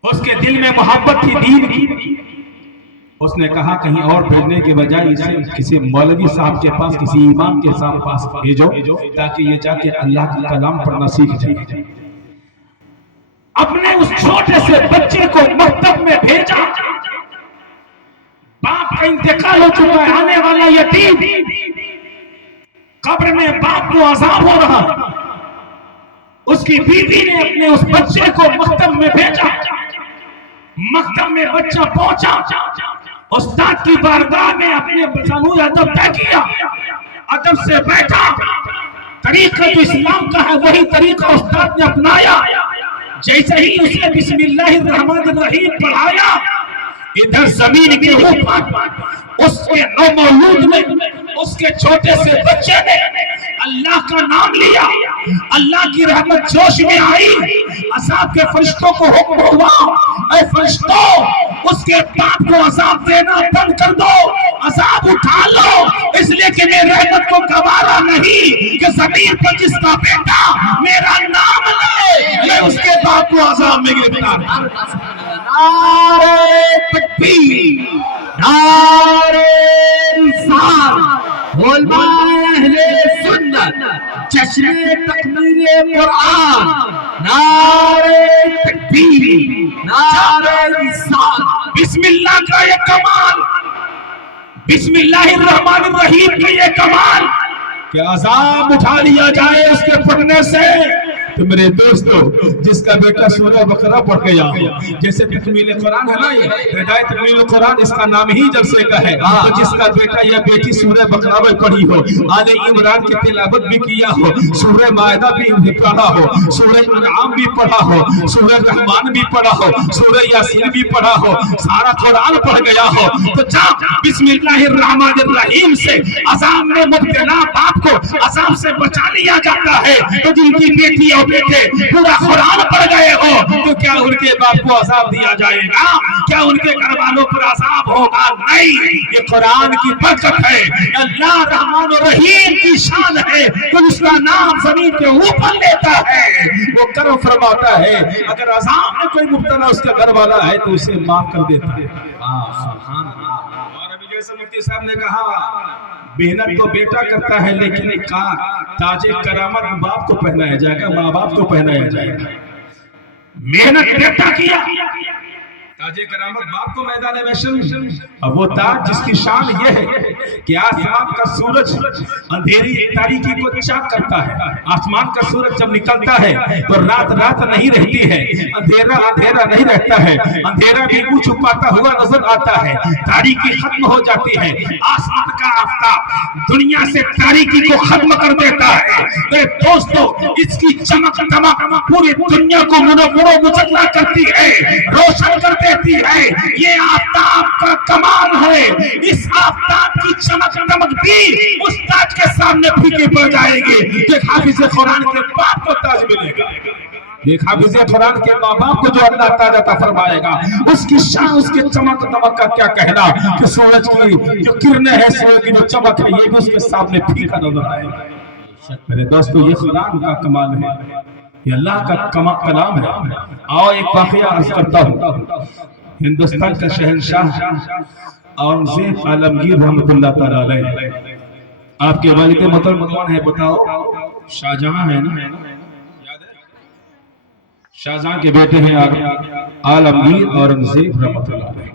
اس کے دل میں محبت تھی دین کی، اس نے کہا کہیں اور بھیجنے کے بجائے اسے کسی مولوی صاحب کے پاس، کسی امام کے پاس بھیجو تاکہ یہ جا کے اللہ کا کلام پڑھنا سیکھ جائے۔ اپنے اس چھوٹے سے بچے کو مکتب میں بھیجا، باپ کا انتقال ہو چکا ہے، آنے والا یتیم، قبر میں باپ کو عذاب ہو رہا، اس کی بیوی نے اپنے اس بچے کو مکتب میں بھیجا۔ مکتب میں بچہ پہنچا، استاد کی بارگاہ میں اپنے بزانو ادب طے کیا، ادب سے بیٹھا، طریقہ جو اسلام کا ہے وہی طریقہ استاد نے اپنایا۔ جیسے ہی اس نے بسم اللہ الرحمن الرحیم پڑھایا، ادھر زمین کے اوپر اس کے نومولود نے، اس کے چھوٹے سے بچے نے اللہ کا نام لیا، اللہ کی رحمت جوش میں آئی، عذاب کے فرشتوں کو حکم ہوا اے فرشتوں اس کے باپ کو عذاب دینا بند کر دو، عذاب اٹھا لو، اس لیے کہ میں رحمت کو گوارا نہیں کہ زمین پر جس کا بیٹا میرا نام لے میں اس کے باپ کو عذاب میں گرفتار کروں۔ نعرہ تکبیر، نعرہ رسالت، علماء اہل سنت، جشن تکمیل قرآن، نعرہ تکبیر، نعرہ رسالت۔ بسم اللہ کا یہ کمال، بسم اللہ الرحمن الرحیم کا یہ کمال کہ عذاب اٹھا لیا جائے اس کے پڑھنے سے۔ تو میرے دوستو جس کا بیٹا سورہ بقرہ پڑھ کے یا جیسے تکمیل قرآن ہے نا، یہ ہدایت تکمیل قرآن اس کا نام ہی جلسے کا ہے، تو جس کا بیٹا یا بیٹی سورہ بقرہ میں پڑھی ہو، آل عمران کی تلاوت بھی کیا ہو، سورہ مائدہ بھی پڑھا ہو، سورہ انعام بھی پڑھا ہو، سورہ رحمان بھی پڑھا ہو، سورہ یاسین بھی پڑھا ہو، سارا قرآن پڑھ گیا ہو، تو جا بسم اللہ الرحمن الرحیم سے عذاب میں مبتلا باپ کو عذاب سے بچا لیا جاتا ہے۔ تو جن کی بیٹی اور بیٹے پورا قرآن پڑھ گئے ہو تو کیا ان کے باپ کو عذاب دیا جائے گا؟ کیا ان کے گھر والوں پر عذاب ہوگا؟ نہیں، یہ قرآن کی برکت ہے، اللہ رحمان و رحیم کی شان ہے، تو اس کا نام زمین کے اوپر لیتا ہے وہ کرم فرماتا ہے، اگر عذاب میں کوئی مبتلا اس کا گھر والا ہے تو اسے معاف کر دیتا ہے۔ اور ابھی جیسے مفتی صاحب نے کہا محنت تو بیٹا کرتا ہے لیکن تاج کرامت باپ کو پہنایا جائے گا، ماں باپ کو پہنایا جائے گا۔ محنت بیٹا کیا، تاج کرامت باپ کو میدان محشر، اب وہ تاج جس کی شان یہ ہے کہ آسمان کا سورج اندھیری تاریکی کو چاک کرتا ہے، آسمان کا سورج جب نکلتا ہے تو رات رات نہیں رہتی ہے، اندھیرا اندھیرا نہیں رہتا ہے، اندھیرا بھی منہ چھپاتا ہوا نظر آتا ہے، تاریکی ختم ہو جاتی ہے، آسمان کا آفتاب دنیا سے تاریکی کو ختم کر دیتا ہے۔ میرے دوستو اس کی چمک دمک پوری دنیا کو منورہ مجلہ کرتی ہے، روشن کرتی ہے، یہ آفتاب کا کمال ہے۔ اس آفتاب کی چمک دمک بھی اس تاج کے سامنے پھیکی پڑ جائے گی۔ ایک حافظ قرآن کے باپ کو تاج ملے گا، ایک حافظ قرآن کے ماں باپ کو جو اللہ تاج عطا فرمائے گا، اس کی شان اس کے چمک دمک کا کیا کہنا کہ سورج کی جو کرنیں ہیں، سورج کی جو چمک ہے، یہ بھی اس کے سامنے پھیکا نظر آئے گا۔ میرے دوستو یہ قرآن کا کمال ہے، یہ اللہ کا کلام ہے۔ آؤ ایک واقعہ عرض کرتا ہوں۔ ہندوستان کا شہنشاہ اورنگزیب عالمگیر رحمت اللہ تعالیٰ علیہ، آپ کے والد محترم کون ہے بتاؤ؟ شاہجہاں ہے نا، شاہجہاں کے بیٹے ہیں عالمگیر اورنگزیب رحمت اللہ علیہ۔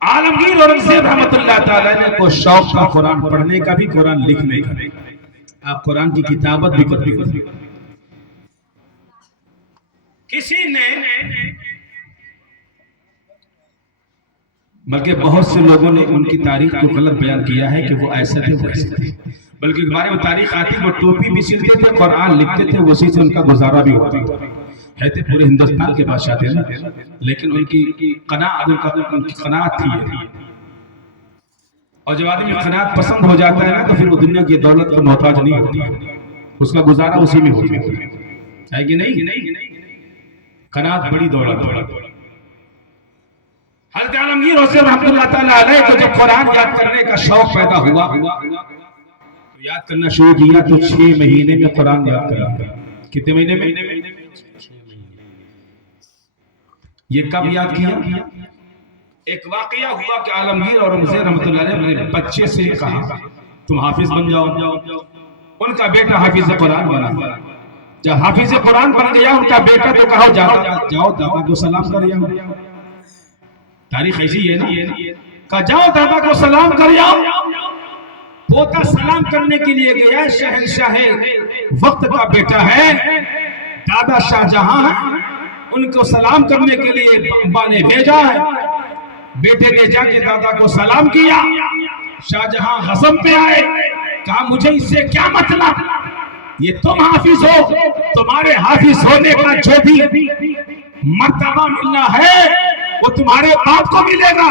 عالمگیر اورنگزیب رحمت اللہ تعالیٰ نے کو شوق تھا قرآن پڑھنے کا بھی، قرآن لکھنے کا بھی، آپ قرآن کی کتابت بھی کرتے ہیں۔ کسی نے بلکہ بہت سے لوگوں نے ان کی تاریخ کو غلط بیان کیا ہے کہ وہ ایسا تھے وہ ایسے تھے، بلکہ ہمارے میں تاریخ آتی وہ ٹوپی بھی سلتے تھے، قرآن لکھتے تھے، اسی سے ان کا گزارا بھی ہوتا ہے۔ تھے پورے ہندوستان کے بادشاہ تھے نا، لیکن ان کی قناعت تھی، اور جب آدمی قناعت پسند ہو جاتا ہے نا تو پھر وہ دنیا کی دولت کا محتاج نہیں ہوتی، اس کا گزارا اسی میں ہوتی ہے کہ نہیں؟ قناعت بڑی دولت ہے۔ حضرت عالمگیر حسین رحمت اللہ تعالیٰ علیہ کو جب قرآن یاد کرنے کا شوق پیدا ہوا تو یاد کرنا شروع کیا، تو 6 مہینے میں قرآن یاد کرا۔ کتنے مہینے میں؟ یہ کب یاد کیا؟ ایک واقعہ ہوا کہ عالمگیر اورنگزیب رحمت اللہ علیہ نے اپنے بچے سے کہا تم حافظ بن جاؤ، ان کا بیٹا حافظ قرآن بنا۔ جب حافظ قرآن بن گیا ان کا بیٹا تو کہا جاؤ دادا کو سلام کر آؤ۔ تاریخ ایسی ہے نا، کہا جاؤ دادا کو سلام کر آؤ۔ پوتا سلام کرنے کے لیے گیا، شہنشاہ وقت کا بیٹا ہے، دادا شاہجہاں ہیں، ان کو سلام کرنے کے لیے ابا نے بھیجا ہے۔ بیٹے نے جا کے دادا کو سلام کیا، شاہجہاں غضب میں آئے، کہا مجھے اس سے کیا مطلب، یہ تم حافظ ہو، تمہارے حافظ ہونے کا جو بھی مرتبہ ملنا ہے وہ تمہارے باپ کو ملے گا،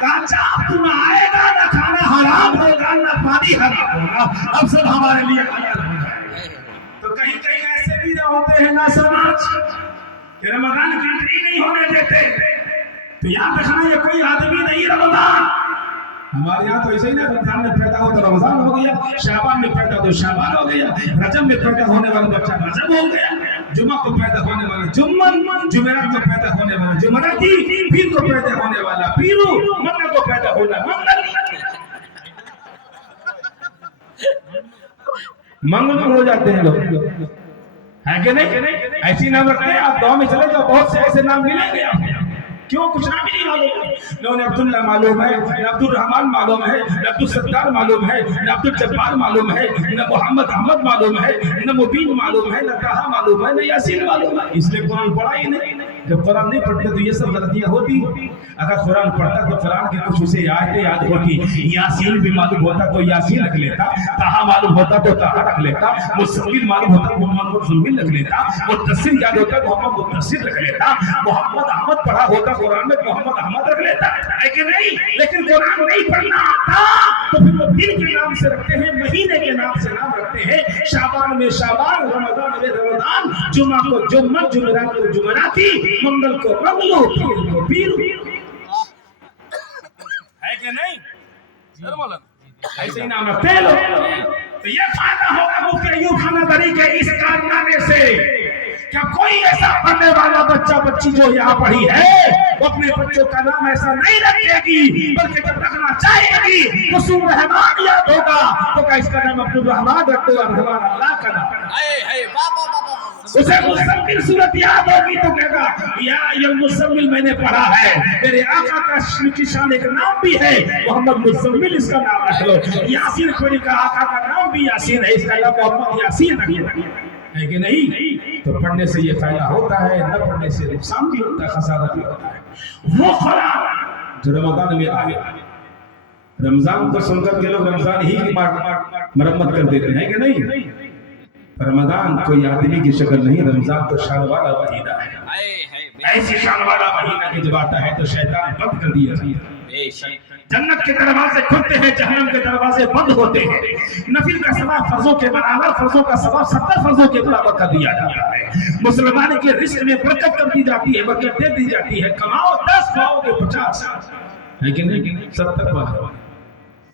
کہا تم آئے گا نہ کھانا حرام ہوگا نہ پانی حرام ہوگا، اب سب ہمارے لیے حلال ہو جائے۔ تو کہیں کہیں ایسے بھی نہ ہوتے ہیں نا سماج کہ رمضان کی انٹری نہیں ہونے دیتے، تو یاد رکھنا یہ کوئی آدمی نہیں رمضان۔ ہمارے یہاں تو ایسے ہی نا، رمضان میں پیدا ہو تو رمضان ہو گیا، شعبان میں پیدا تو شعبان ہو گیا، رجب میں پیدا ہونے والا بچہ رجب ہو گیا، جمعہ کو پیدا ہونے والا جمعہ، جمعرات کو پیدا ہونے والا جمعراتی، پیر کو پیدا ہونے والا پیرو، منگل کو پیدا ہونا منگل ہو جاتے ہیں لوگ، ہے کہ نہیں؟ ایسی نام رکھتے ہیں آپ گاؤں میں چلے جاؤ، بہت سے ایسے نام ملیں گے آپ کو۔ کیوں؟ کچھ نام ہی نہیں معلوم، نہ عبداللہ معلوم ہے، نہ عبد الرحمان معلوم ہے، نہ عبد الستار معلوم ہے، نہ عبد الجبار معلوم ہے، نہ محمد احمد معلوم ہے، نہ مبین معلوم ہے، نہ طہ معلوم ہے، نہ یاسین معلوم ہے۔ اس لیے قرآن پڑھا ہی نہیں۔ جب قرآن نہیں پڑھتے تو یہ سب غلطیاں ہوتی۔ اگر قرآن پڑھتا تو قرآن کی کچھ اسے آیتیں یاد ہوتی، یاسین بھی معلوم ہوتا تو یاسین رکھ لیتا، طہ معلوم ہوتا تو طہ رکھ لیتا، مزمل معلوم ہوتا تو محمد مزمل رکھ لیتا، مدثر یاد ہوتا تو محمد مدثر رکھ لیتا، محمد احمد پڑھا ہوتا قرآن میں محمد احمد رکھ لیتا ہے کہ نہیں؟ لیکن قرآن نہیں پڑھنا آتا تو پھر وہ دن کے نام سے رکھتے ہیں، مہینے کے نام سے نام رکھتے ہیں، شعبان میں شعبان، رمضان میں رمضان، جمعہ کو جمعہ، جمعرات کو جمعراتی، منگل کو منگلو، پیر کو پیرو، ہے کہ نہیں؟ ایسے ہی نام رکھتے ہیں لوگ۔ تو یہ فائدہ ہوگا مفتی ایوب خانہ کے اس کارنامے سے، کیا کوئی ایسا پڑھنے والا بچہ بچی جو یہاں پڑھی ہے وہ اپنے بچوں کا نام ایسا نہیں رکھے گی، بلکہ جب رکھنا چاہے گی تو سور رحمان یاد ہوگا تو کیا اس کا نام عبد الرحمان رکھ دو، رحمان اللہ کا نام۔ اسے مزمل صورت یاد ہوگی تو کہے گا یا المزمل میں نے پڑھا ہے، میرے آقا کا شان ایک نام بھی ہے محمد مزمل، اس کا نام رکھ لو۔ یاسین کوئی کا آقا کا نام بھی یاسین ہے، اس کا نام محمد یاسین رکھ لو، ہے کہ نہیں؟ تو پڑھنے سے یہ فائدہ ہوتا ہے، نہ پڑھنے سے نقصان بھی ہوتا ہے، خسارہ بھی ہوتا ہے۔ وہ قرآن جو رمضان میں آیا، رمضان کو سن کر کے لوگ رمضان ہی کی مرمت کر دیتے ہیں کہ نہیں؟ رمضان کوئی آدمی کی شکل نہیں، رمضان تو شان والا مہینہ ہے۔ ایسی شان والا مہینہ کہ جب آتا ہے تو شیطان بند کر دیا جاتا ہے، جنت کے دروازے کھلتے ہیں، جہنم کے دروازے بند ہوتے ہیں، نفل کا ثواب فرضوں کے برابر، فرضوں کا ثواب 70 فرضوں کے برابر کر دیا جاتا ہے، مسلمان کے رزق میں برکت کر دی جاتی ہے، برکت دے دی جاتی ہے، کماؤ 10 کھاؤ گے 50، ہے کہ نہیں؟ 70 پر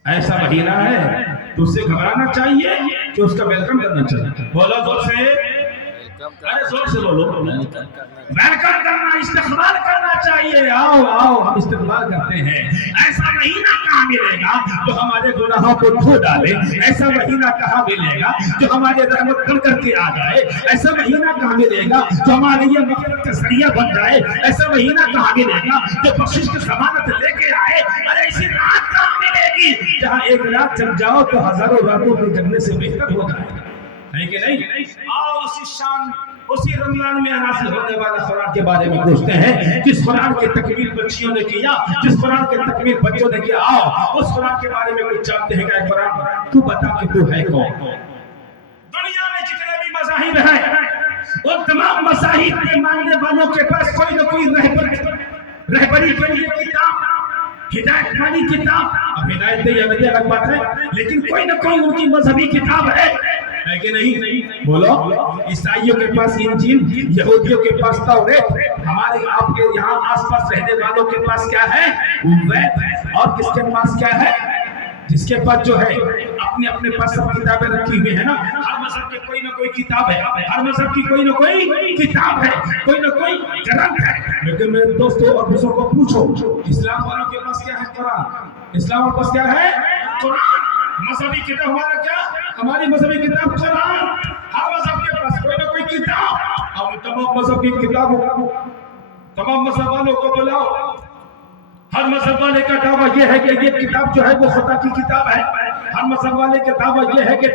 ایسا مہینہ ہے تو اسے گھبرانا چاہیے کہ اس کا ویلکم کرنا چاہیے۔ بولو زور سے، ارے زور سے بولو، ویلکم کرنا، استقبال کرنا چاہیے۔ آؤ آؤ، ہم استقبال کرتے ہیں۔ ایسا مہینہ کہاں ملے گا جو ہمارے گناہوں کو دھو ڈالے؟ ایسا مہینہ کہاں ملے گا جو ہمارے رحمت کر کر کے آ جائے؟ ایسا مہینہ کہاں ملے گا جو ہمارے لیے مغفرت کا ذریعہ بن جائے؟ ایسا مہینہ کہاں ملے گا جو بخشش کی ضمانت لے کے آئے؟ ارے ایسی رات کہاں ملے گی جہاں ایک رات جگ جاؤ تو ہزاروں راتوں کے جگنے سے بہتر ہو جائے، ہے کہ نہیں؟ آؤ اسی شان، اسی رمضان میں نازل ہونے والا قرآن کے بارے میں پوچھتے ہیں، جس قرآن کی تکمیل بچیوں نے کیا، جس قرآن کی تکمیل بچوں نے کیا، آؤ اس قرآن کے بارے میں کچھ جانتے ہیں۔ کہ قرآن تو بتا کہ تو ہے کون؟ دنیا میں جتنے بھی مذاہب ہیں وہ تمام مذاہب کے ماننے والوں کے پاس کوئی نہ کوئی رہبری کے لیے کتاب، ہدایت والی کتاب، اب ہدایت دے یا نہیں الگ بات ہے، لیکن کوئی نہ کوئی ان کی مذہبی کتاب ہے کہ نہیں؟ بولو، عیسائیوں کے پاس انجیل، یہودیوں کے پاس توریت، ہمارے آپ کے یہاں آس پاس رہنے والوں کے پاس کیا ہے؟ وید۔ اور کس کے پاس کیا ہے؟ جس کے پاس جو ہے اپنے اپنے پاس سب کتابیں رکھی ہوئی ہیں نا، ہر مذہب کی کوئی نہ کوئی کتاب ہے، ہر مذہب کی کوئی نہ کوئی کتاب ہے، کوئی نہ کوئی گرنتھ ہے۔ لیکن میرے دوستوں اور دوستوں کو پوچھو، اسلام والوں کے پاس کیا ہے؟ قرآن۔ اسلام والوں کے پاس کیا ہے؟ قرآن۔ مذہبی کتاب ہمارا کیا؟ ہماری مذہبی کتاب قرآن۔ ہر مذہب کے پاس کوئی نہ کوئی کتاب، اور تمام مذہب کی کتابوں، تمام مذہب والوں کو بلاؤ، ہر مذہب والے کا دعویٰ یہ ہے کہ یہ کتاب جو ہے وہ خدا کی کتاب ہے، ہر مذہب والے کا دعویٰ یہ ہے کہ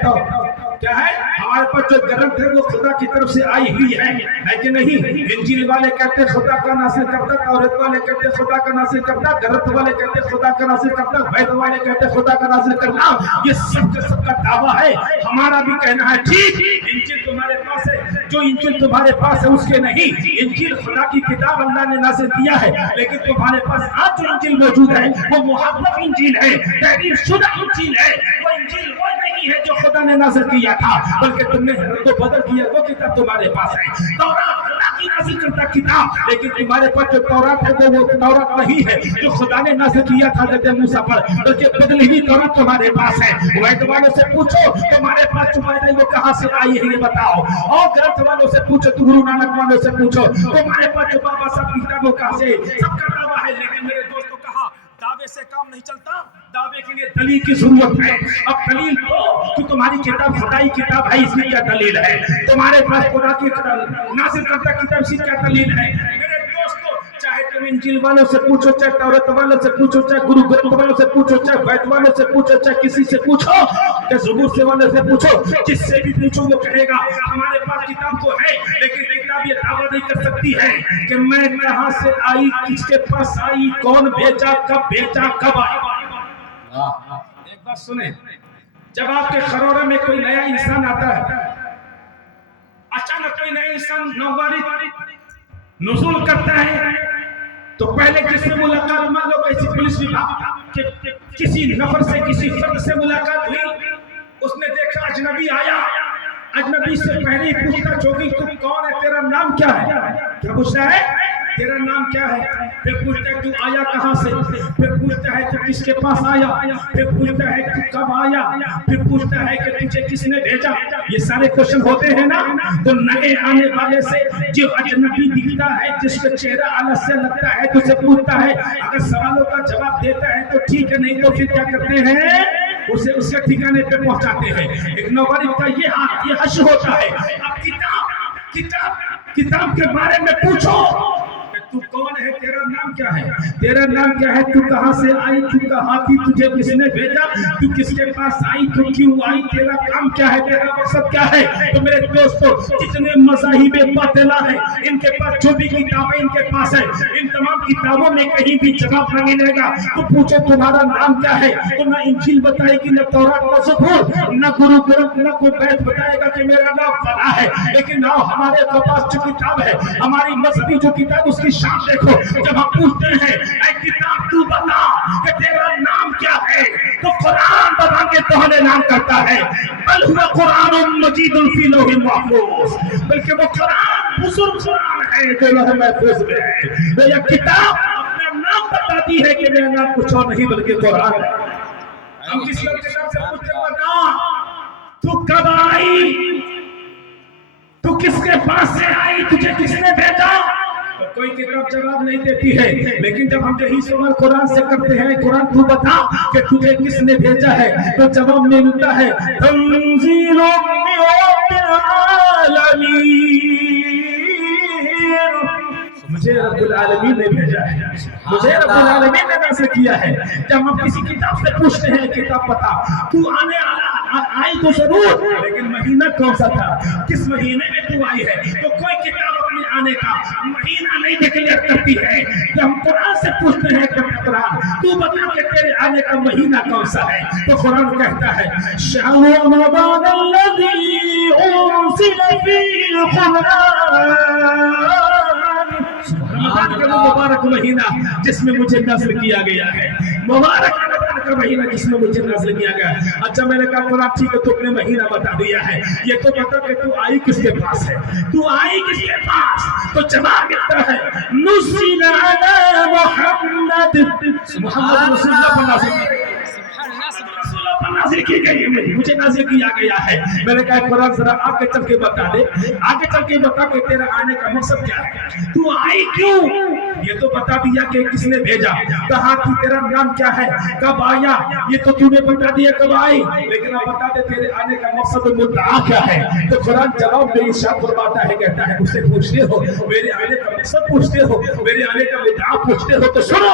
کیا ہے ہمارے پاس جو گرنتھ ہے وہ خدا کی طرف سے آئی ہوئی ہے کہ نہیں؟ انجیل والے کہتے خدا کا نازل کرتا، تورات والے کہتے خدا کا نازل کرتا، گرنتھ والے کہتے خدا کا نازل کرتا، وید والے کہتے خدا کا نازل کرنا، یہ سب کا دعویٰ ہے۔ ہمارا بھی کہنا ہے ٹھیک، انجیل تمہارے پاس ہے، جو انجیل تمہارے پاس ہے اس کے نہیں، انجیل خدا کی کتاب اللہ نے نازل کیا ہے، لیکن تمہارے پاس آج جو انجیل موجود ہے وہ محرف انجیل ہے، تحریف شدہ انجیل ہے، وہ انجیل وہ نہیں ہے جو خدا نے نازل کیا تھا، بلکہ تم نے تو بدل کیا، وہ کتاب تمہارے پاس ہے۔ تورات اللہ کی نازل کرتا کتاب، لیکن تمہارے پاس جو تورات ہے وہ تورات نہیں ہے جو خدا نے نازل کیا تھا حضرت موسیٰ پر، بلکہ بدلی ہوئی تورات تمہارے پاس ہے۔ وید والوں سے پوچھو تمہارے پاس تمہارے وہ کہاں سے آئی ہے یہ بتاؤ، اور گرنتھ والوں سے پوچھو، تو گرو نانک والوں سے پوچھو تمہارے پاس جو بابا صاحب کی کتاب وہ کہاں سے، سب کا دعویٰ ہے، لیکن میرے دوستو کہا دعوے سے کام نہیں چلتا، دعوے کے لیے دلیل کی ضرورت ہے۔ اب دلیل تو کہ تمہاری کتاب خدائی کتاب ہے، اس میں کیا دلیل ہے؟ تمہارے پاس خدا کی نازل کرتا کتاب سے کیا دلیل ہے؟ میرے دوستو چاہے تم انجیل والوں سے پوچھو، چاہے تورات والوں سے پوچھو، چاہے گرو گرنتھ والوں سے پوچھو، چاہے وید والوں سے پوچھو، چاہے کسی سے پوچھو، چاہے زبور سے والوں سے پوچھو، جس سے بھی پوچھو وہ کہے گا ہمارے پاس کتاب تو ہے، لیکن کتاب یہ دعویٰ نہیں کر سکتی ہے کہ میں کہاں سے آئی، کس کے پاس آئی، کون بھیجا، کب آئی۔ ایک بات سنیں، جب آپ کے خرورے میں کوئی نیا انسان آتا ہے، اچانک کوئی نیا انسان نوباری نزول کرتا ہے، تو پہلے کس سے ملاقات، مان لو کسی پولیس وبھاگ کے کسی نفر سے، کسی فرد سے ملاقات ہوئی، اس نے دیکھا اجنبی آیا، اجنبی سے پہلے ہی پوچھتا چوکی تم کون ہے، تیرا نام کیا ہے؟ کیا پوچھتا ہے؟ تیرا نام کیا ہے؟ پھر پوچھتا ہے تو آیا کہاں سے، پھر پوچھتا ہے تو کس کے پاس آیا، پھر پوچھتا ہے تو کب آیا، پھر پوچھتا ہے کہ تجھے کس نے بھیجا۔ یہ سارے کوشچن ہوتے ہیں نا، تو نئے آنے والے سے جو اجنبی دکھتا ہے، جس کا چہرہ الگ سے لگتا ہے، تو اسے پوچھتا ہے، اگر سوالوں کا جواب دیتا ہے تو ٹھیک ہے، نہیں تو پھر کیا کرتے ہیں، اسے اس کے ٹھکانے پہ پہنچاتے ہیں۔ ایک نوباری کا یہ حشر ہوتا ہے۔ اب کتاب کے بارے میں پوچھو، تو کون ہے، تیرا نام کیا ہے، تیرا نام کیا ہے، تو کہاں سے آئی، تو کہاں تھی، تجھے کس نے بھیجا، تو کس کے پاس آئی، تو کیوں آئی، تیرا کام کیا ہے، تیرا مقصد کیا ہے۔ تو میرے دوستو جتنے مذاہب باطلہ ہیں، ان کے پاس جو بھی کتابیں ان کے پاس ہے، ان تمام کتابوں میں کہیں بھی جواب نہ ملے گا۔ تو پوچھو تمہارا نام کیا ہے، تو نہ انجیل بتائے گی، نہ تورات، نہ زبور، نہ گرو گرنتھ، نہ کوئی بیت بتائے گا کہ میرا نام فلاں ہے۔ لیکن نہ ہمارے پاس جو کتاب ہے، ہماری مذہبی جو کتاب، اس کی شان دیکھو، جب ہم پوچھتے ہیں اے کتاب تو بتا کہ تیرا نام کیا ہے، تو قرآن بتا کے تو ہمیں نام کرتا ہے، بل ہوا قرآن مجید فی لوح محفوظ، بلکہ وہ قرآن بزرگ قرآن ہے جو لوح محفوظ میں ہے۔ وہ یہ کتاب اپنا نام بتاتی ہے کہ میرا نام کچھ اور نہیں بلکہ قرآن ہے۔ ہم کس لوگ کتاب سے پوچھتے ہیں بتا تو کب آئی، تو کس کے پاس سے آئی، تجھے کس نے بھیجا، کوئی کتاب جواب نہیں دیتی ہے۔ لیکن جب ہم یہی سوال قرآن سے کرتے ہیں، قرآن تو بتا کہ تجھے کس نے بھیجا ہے، تو جواب میں ملتا ہے تنزیل من رب العالمین، مجھے رب العالمین نے بھیجا ہے، مجھے رب العالمین نے نازل کیا ہے۔ جب ہم کسی کتاب سے پوچھتے ہیں کتاب بتا، تو آنے آئی تو ضرور، لیکن مہینہ کون سا تھا، کس مہینے میں تو آئی ہے، تو کوئی کتاب اپنے آنے کا مہینہ نہیں ڈکلیئر کرتی ہے۔ جب ہم قرآن سے پوچھتے ہیں کہ قرآن تو بتا کہ تیرے آنے کا مہینہ کون سا ہے، تو قرآن کہتا ہے شہر رمضان الذی انزل فیہ القرآن، رمضان کا وہ مبارک مہینہ جس میں مجھے نازل کیا گیا ہے، مبارک رمضان کا مہینہ جس میں مجھے نازل کیا گیا ہے۔ اچھا میں نے کہا قرآن ٹھیک ہے، تو اپنے مہینہ بتا دیا ہے، یہ تو بتا کہ تو آئی کس کے پاس ہے، تو آئی کس کے پاس، تو جواب ملتا ہے نزل علی محمد، محمد رسول اللہ پر نازل کی گئی ہے، مجھے نازل کیا گیا ہے۔ میں نے کہا قرآن ذرا آگے چل کے بتا دے، آگے چل کے بتا کہ تیرا آنے کا مقصد کیا ہے، تو آئی کیوں، یہ تو بتا دیا کہ کس نے بھیجا، کہاں تھی، تیرا نام کیا ہے، کب آیا، یہ تو تو نے بتا دیا کب آئی، لیکن اب بتا دے تیرے آنے کا مقصد و مدعا کیا ہے۔ تو قرآن جواب میں ارشاد فرماتا ہے، کہتا ہے مجھ سے پوچھتے ہو، میرے آنے کا مقصد پوچھتے ہو، میرے آنے کا مدعا پوچھتے ہو، تو سنو،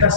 10